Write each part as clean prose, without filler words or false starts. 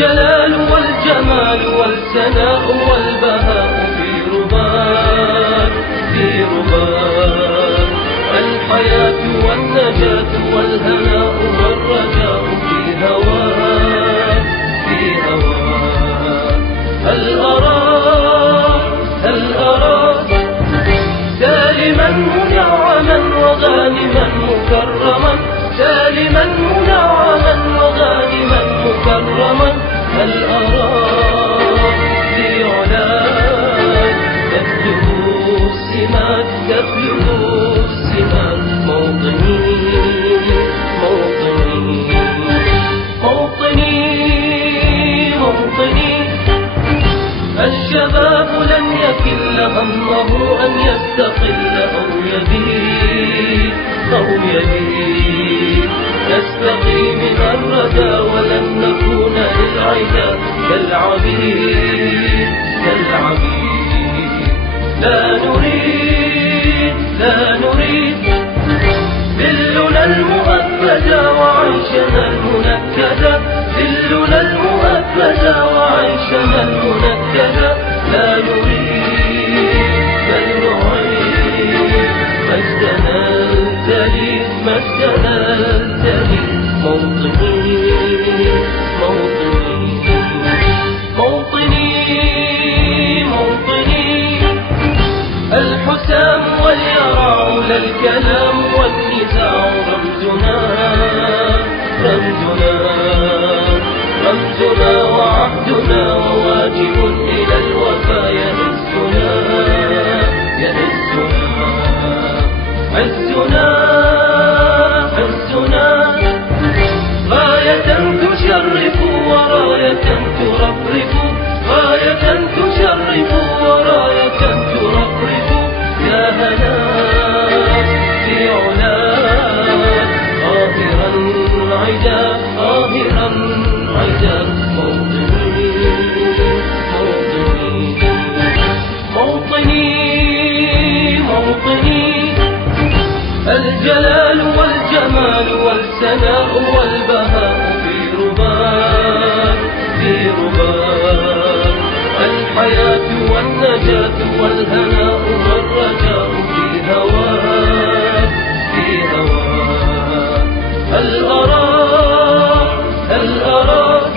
الجلال والجمال والثناء والبهاء في رباك في رباك، الحياة والنجاة والهناء والرجاء في هواك في هواك. هل أراك سالما منعما وغانما مكرما، سالما منعما وغانما مكرما. هل أراك في علاك تبلغ السمات تبلغ السمات. موطني موطني موطني موطني، الشباب لن يكل همه أن يستقل أو يبيد أو يبيد. نستقي من الردى ولن نكون للعدا كالعبيد كالعبيد. لا نريد لا نريد ذلنا المؤبدا وعيشنا المنكدا، ذلنا المؤبدا وعيشنا المنكدا. لا نريد بل نعيد مجدنا الجليل مجدنا الجليل. موطني موطني موطني موطني، الحسام واليرع لا الكلام والنزاع رمزنا رمزنا رمزنا وعهدنا وواجب إلى الوفا يهزنا يهزنا. عزنا عزنا غاية تشرف وراية ترفرف، غاية تشرف وراية ترفرف. يا هنا في علاك ظاهرا عدا ظاهرا عدا. موطني موطني موطني موطني، الجلال والجمال والثناء والبهاء في رباك في رباك، الحياة والنجاة والهناء والرجاء في هواك في هواك. هل أراك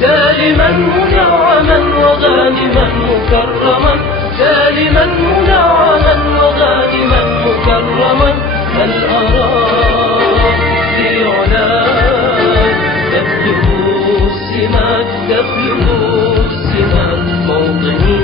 سالما منعما وغانما مكرما، سالما منعما وغانما مكرما. هل أراك في علاك تبلغ السمات تبلغ السمات. موطني